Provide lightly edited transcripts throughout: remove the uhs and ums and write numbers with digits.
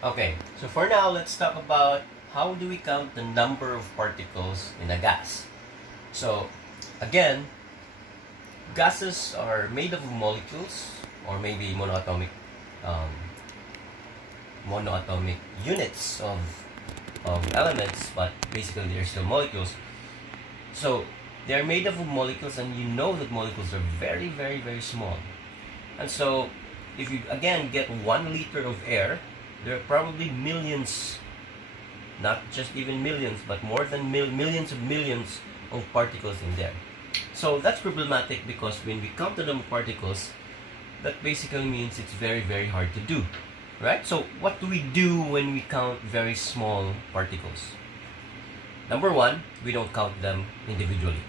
Okay, so for now, let's talk about how do we count the number of particles in a gas. So, again, gases are made of molecules or maybe um, monoatomic units of elements, but basically they're still molecules. So, they're made of molecules, and you know that molecules are very, very, very small. And so, if you again get 1 liter of air, there are probably millions, not just even millions, but more than millions of particles in there. So that's problematic because when we count the number of particles, that basically means it's very, very hard to do, right? So what do we do when we count very small particles? Number one, we don't count them individually,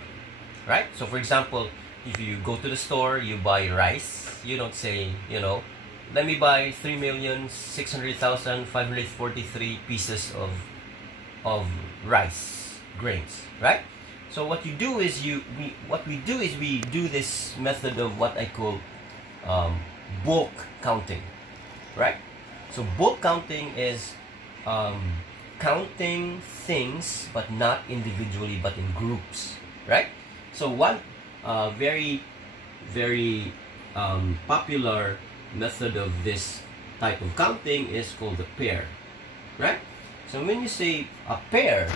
right? So for example, if you go to the store, you buy rice, you don't say, let me buy 3,600,543 pieces of rice grains, right? So what you do is we do this method of what I call bulk counting, right? So bulk counting is counting things, but not individually, but in groups, right? So one very, very popular method of this type of counting is called the pair, right? So when you say a pair,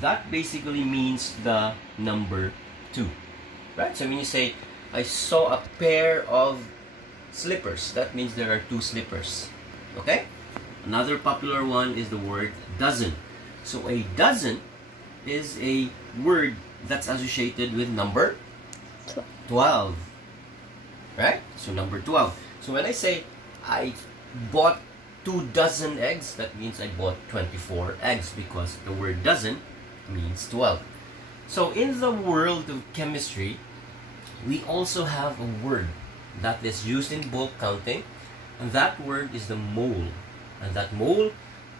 that basically means the number 2, right? So when you say, I saw a pair of slippers, that means there are 2 slippers, okay? Another popular one is the word dozen. So a dozen is a word that's associated with number 12, right? So number 12. So when I say I bought 2 dozen eggs, that means I bought 24 eggs because the word dozen means 12. So in the world of chemistry, we also have a word that is used in bulk counting, and that word is the mole. And that mole,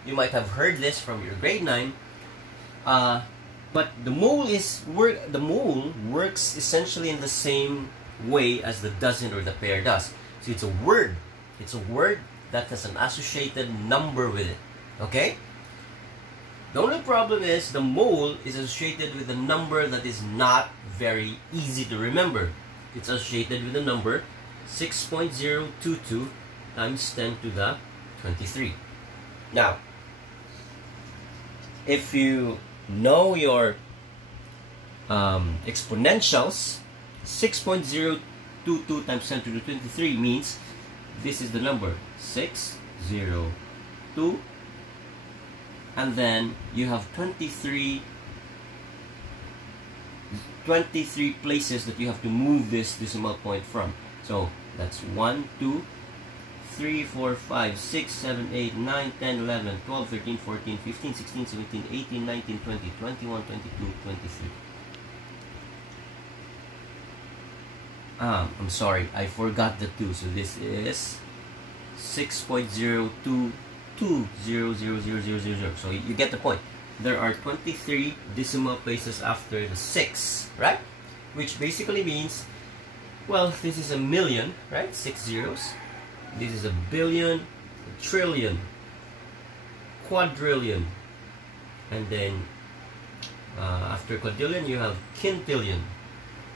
you might have heard this from your grade 9, but the mole works essentially in the same way as the dozen or the pair does. So it's a word. It's a word that has an associated number with it. Okay? The only problem is the mole is associated with a number that is not very easy to remember. It's associated with the number 6.022 times 10 to the 23. Now, if you know your exponentials, 6.022 times 10 to the 23 means this is the number 602, and then you have 23 places that you have to move this decimal point from. So that's 1, 2, 3, 4, 5, 6, 7, 8, 9, 10, 11, 12, 13, 14, 15, 16, 17, 18, 19, 20, 21, 22, 23. I'm sorry, I forgot the 2. So this is 6.022000000. So you get the point. There are 23 decimal places after the 6, right? Which basically means, well, this is a million, right? 6 zeros. This is a billion, a trillion, quadrillion, and then after quadrillion you have quintillion,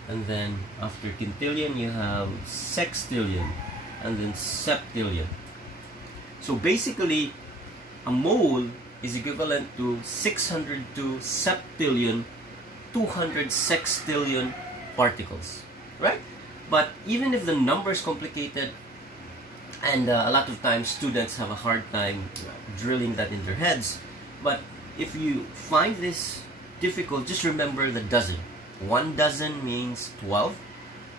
and then after quintillion you have sextillion, and then septillion. So basically, a mole is equivalent to 602 septillion, 200 sextillion particles, right? But even if the number is complicated, and a lot of times students have a hard time drilling that in their heads, but if you find this difficult, just remember the dozen. 1 dozen means 12,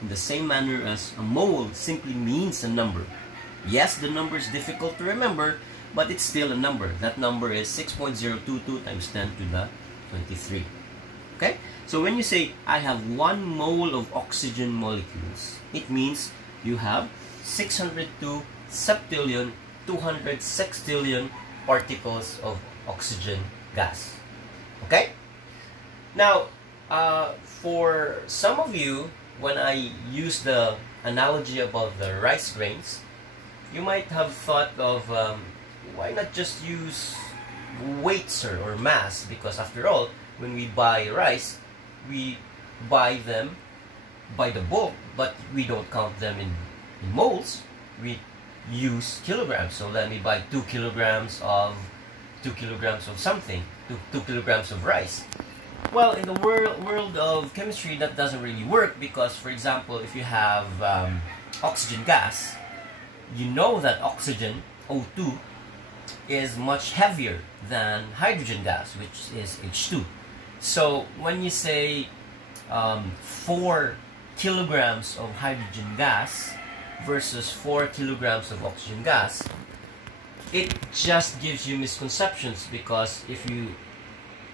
in the same manner as a mole simply means a number. Yes, the number is difficult to remember, but it's still a number. That number is 6.022 times 10 to the 23. Okay? So when you say, I have 1 mole of oxygen molecules, it means you have 602 septillion, 200 sextillion particles of oxygen gas. Okay? Now, for some of you, when I use the analogy about the rice grains, you might have thought of why not just use weights or mass? Because after all, when we buy rice, we buy them by the bulk, but we don't count them in moles. We use kilograms. So let me buy 2 kilograms of something, 2 kilograms of rice. Well, in the world of chemistry, that doesn't really work, because, for example, if you have oxygen gas, you know that oxygen, O2, is much heavier than hydrogen gas, which is H2. So when you say 4 kilograms of hydrogen gas versus 4 kilograms of oxygen gas, it just gives you misconceptions, because if you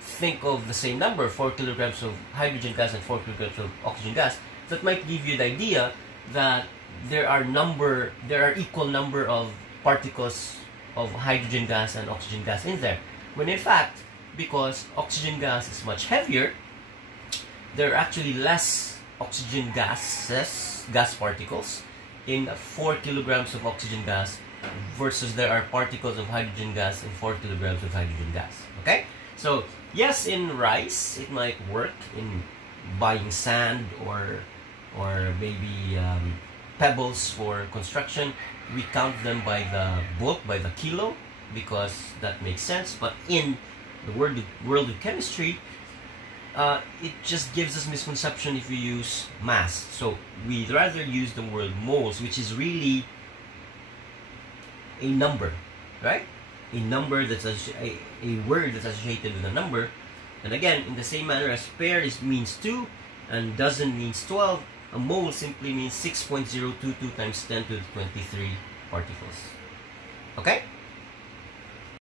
think of the same number, 4 kilograms of hydrogen gas and 4 kilograms of oxygen gas, that might give you the idea that there are equal number of particles of hydrogen gas and oxygen gas in there. When in fact, because oxygen gas is much heavier, there are actually less oxygen gas particles in 4 kilograms of oxygen gas versus there are particles of hydrogen gas in 4 kilograms of hydrogen gas. Okay? So, yes, in rice, it might work in buying sand or maybe pebbles for construction. We count them by the bulk, by the kilo, because that makes sense. But in the world of chemistry, it just gives us misconception if we use mass. So we'd rather use the word moles, which is really a number, right? A number that's a word that's associated with a number. And again, in the same manner as pair means 2 and dozen means 12, a mole simply means 6.022 times 10 to the 23 particles. Okay?